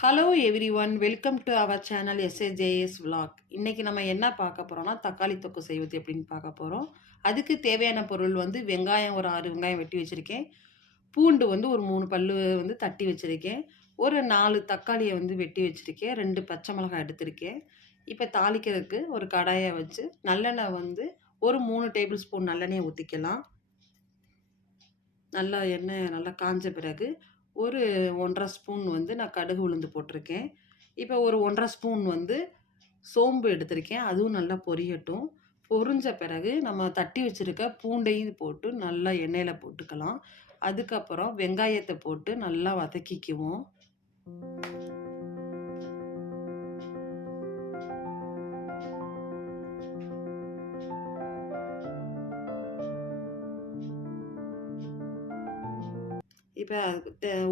Hello everyone, welcome to our channel SAJS vlog. இன்னைக்கு நம்ம என்ன பார்க்க போறோம்னா தக்காளி தொக்கு செய்வது எப்படின்னு பார்க்க போறோம். அதுக்கு தேவையான பொருள் வந்து வெங்காயம் ஒரு 6 வெங்காயம் வெட்டி வச்சிருக்கேன். பூண்டு வந்து ஒரு 3 பல்லு வந்து தட்டி வச்சிருக்கேன். ஒரு 4 தக்காளியை வந்து வெட்டி வச்சிருக்கேன். 2 பச்சை மிளகாய் எடுத்திருக்கேன். இப்போ தாளிக்கிறதுக்கு ஒரு கடாயை வச்சு நல்லெண்ணெய் வந்து ஒரு 3 டேபிள் ஸ்பூன் நல்லெண்ணெயை ஊற்றிக்கலாம். நல்லா எண்ணெய் நல்லா காஞ்ச பிறகு ஒரு 1 1/2 ஸ்பூன் வந்து நான் கடுகு உளுந்து போட்டிருக்கேன். இப்போ ஒரு 1 1/2 ஸ்பூன் வந்து சோம்பு எடுத்திருக்கேன். அதுவும் நல்லா பொரியட்டும். பொரிஞ்ச பிறகு நம்ம தட்டி வச்சிருக்க பூண்டையும் போட்டு நல்லா எண்ணெயில போட்டுக்கலாம். அதுக்கப்புறம் வெங்காயத்தை போட்டு நல்லா வதக்கிக்குவோம். இப்போ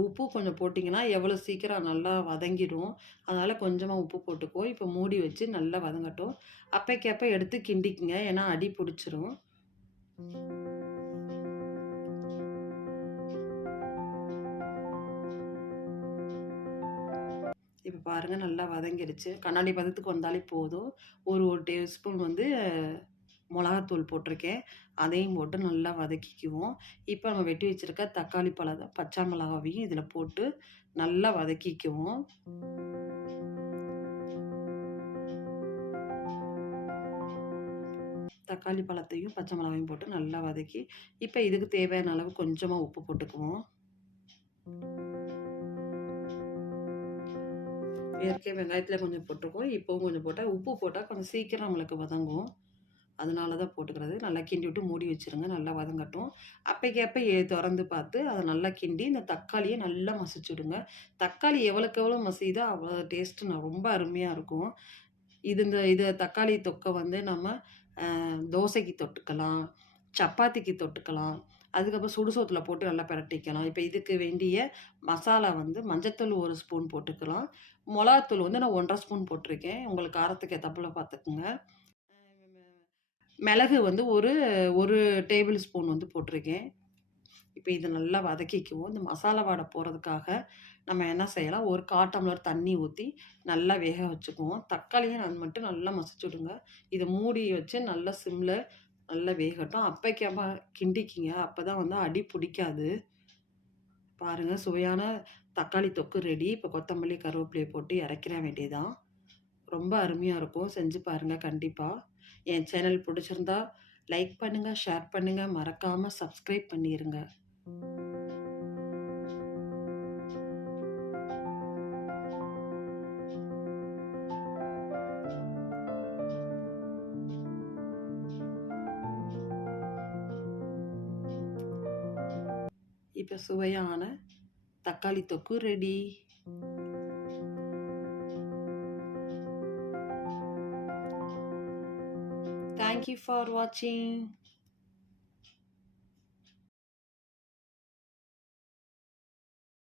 உப்பு கொஞ்சம் போட்டிங்கன்னா எவ்வளோ சீக்கிரம் நல்லா வதங்கிடும். அதனால் கொஞ்சமாக உப்பு போட்டுக்குவோம். இப்போ மூடி வச்சு நல்லா வதங்கட்டும். அப்பைக்கப்போ எடுத்து கிண்டிக்குங்க, ஏன்னா அடி பிடிச்சிரும். இப்போ பாருங்கள் நல்லா வதங்கிடுச்சு. கண்ணாடி பதத்துக்கு வந்தாலே போதும். ஒரு 1 டேபிள் ஸ்பூன் வந்து மிளகாத்தூள் போட்டிருக்கேன். அதையும் போட்டு நல்லா வதக்கிக்குவோம். இப்போ நம்ம வெட்டி வச்சுருக்க தக்காளி பழத்தை பச்சை மிளகாவையும் இதில் போட்டு நல்லா வதக்கிக்குவோம். தக்காளி பழத்தையும் பச்சை மிளகாயும் போட்டு நல்லா வதக்கி இப்போ இதுக்கு தேவையான அளவு கொஞ்சமாக உப்பு போட்டுக்குவோம். ஏற்கனவே வெங்காயத்தில் கொஞ்சம் போட்டிருக்கோம். இப்போவும் கொஞ்சம் போட்டால் உப்பு போட்டால் கொஞ்சம் சீக்கிரம் நம்மளுக்கு வதங்கும். அதனால தான் போட்டுக்கிறது. நல்லா கிண்டி விட்டு மூடி வச்சுருங்க. நல்லா வதங்கட்டும். அப்பைக்கப்போ திறந்து பார்த்து அதை நல்லா கிண்டி இந்த தக்காளியை நல்லா மசிச்சுடுங்க. தக்காளி எவ்வளோக்கு எவ்வளோ மசியுதோ அவ்வளோ டேஸ்ட்டு ரொம்ப அருமையாக இருக்கும். இது தக்காளி தொக்கை வந்து நம்ம தோசைக்கு தொட்டுக்கலாம், சப்பாத்திக்கு தொட்டுக்கலாம். அதுக்கப்புறம் சுடுசோத்துல போட்டு நல்லா பிரட்டிக்கலாம். இப்போ இதுக்கு வேண்டிய மசாலா வந்து மஞ்சத்தூள் 1 ஸ்பூன் போட்டுக்கலாம். மிளகாத்தூள் வந்து நான் 1 1/2 ஸ்பூன் போட்டிருக்கேன். உங்களுக்கு காரத்துக்கு ஏத்தாப்புல பார்த்துக்குங்க. மிளகு வந்து ஒரு டேபிள் ஸ்பூன் வந்து போட்டிருக்கேன். இப்போ இதை நல்லா வதக்கிக்குவோம். இந்த மசாலா வாடை போகிறதுக்காக நம்ம என்ன செய்யலாம், ஒரு 1/4 டம்ளர் தண்ணி ஊற்றி நல்லா வேக வச்சுக்குவோம். தக்காளியும் மட்டும் நல்லா மசிச்சுடுங்க. இதை மூடி வச்சு நல்லா சிம்மில் நல்லா வேகட்டும். அப்பைக்காம கிண்டிக்கிங்க. அப்போ தான் வந்து அடி பிடிக்காது. பாருங்கள், சுவையான தக்காளி தொக்கு ரெடி. இப்போ கொத்தமல்லி கருவேப்பிலையை போட்டு இறக்கிற வேண்டியதான். ரொம்ப அருமையாக இருக்கும். செஞ்சு பாருங்கள் கண்டிப்பாக. என் சேனல் பிடிச்சிருந்தா லைக் பண்ணுங்கள், ஷேர் பண்ணுங்கள், மறக்காமல் சப்ஸ்கிரைப் பண்ணிடுங்க. இப்போ சுவையான தக்காளி தொக்கு ready. Thank you for watching.